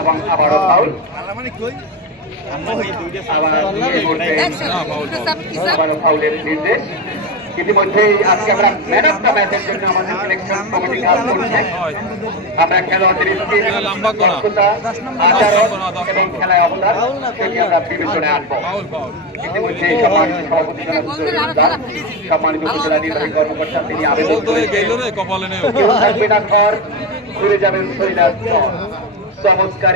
এবং আবারও ফাউল। আবারও ফাউলের নির্দেশ। ইতিমধ্যেই আজকে আমরা ম্যান অফ দ্য ম্যাচের জন্য আমাদের সিলেকশন কমিটি কাজ করছে। আমরা খেলোয়াড়দের স্কিল দক্ষতা আচরণ এবং খেলায় অবদান সেটি আমরা বিবেচনায় আনব। ইতিমধ্যে সম্মানিত সভাপতি উপজেলা নির্বাহী কর্মকর্তা তিনি আবেদন করেছেন। কপালে নেই। কেউ থাকবে না ঘর ঘুরে যাবেন চমৎকার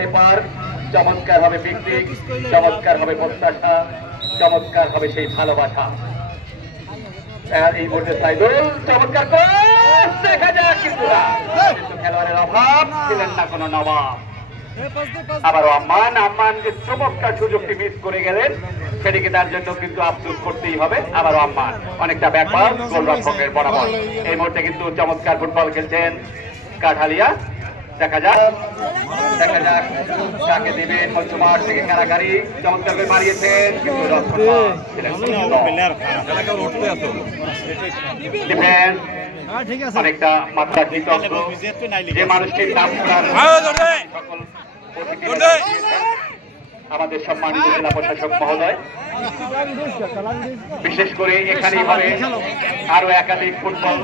চমৎকার হবে পিকনিক চমৎকার হবে প্রত্যাশা, চমৎকার হবে সেই ভালোবাসা। সুযোগটি করে গেলেন, সেটিকে তার জন্য কিন্তু আফসোস করতেই হবে। আবার আম্মান, অনেকটা ব্যাপার, গোলরক্ষকের বরাবর। এই মুহূর্তে কিন্তু চমৎকার ফুটবল খেলছেন কাঠালিয়া। দেখা যাক দেখা যাক কাকে দেবেন মধ্যমাঠ থেকে কারাগারি চমৎকার করে ডিফেন্স অনেকটা মাত্রা যে মানুষটির নাম আমাদের সম্মানিত জেলা প্রশাসক মহোদয়। বিশেষ করে এখানেই হবে আরও একাধিক ফুটবল।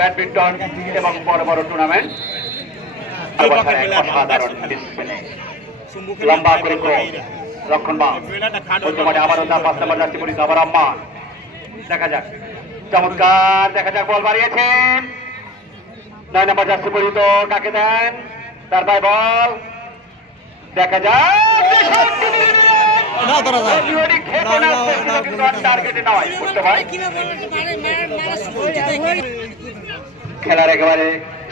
ব্যাডমিন্টন এবং বড় বড় টুর্নামেন্ট অসাধারণ ডিসপ্লে লম্বা করে গোল বা আবারও তার পাঁচ নম্বর আবার আম্মা দেখা যাক চমৎকার দেখা যাক বল বাড়িয়েছেন নয় নম্বর কাকে দেন তার ভাই বল দেখা যাক টার্গেটে নয় ভাই খেলার একেবারে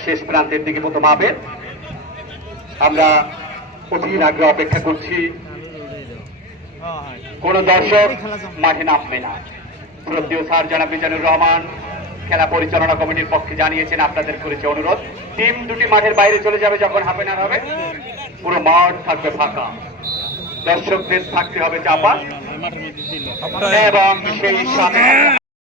শেষ প্রান্তের দিকে মতো মাপের। আমরা অধীর আগ্রহ অপেক্ষা করছি। কোন দর্শক মাঠে নামবে না। শ্রদ্ধেয় স্যার জনাব মিজানুর রহমান খেলা পরিচালনা কমিটির পক্ষে জানিয়েছেন, আপনাদের করেছে অনুরোধ। টিম দুটি মাঠের বাইরে চলে যাবে যখন হাফ এন হবে। পুরো মাঠ থাকবে ফাঁকা। দর্শকদের থাকতে হবে চাপা। এবং সেই সাথে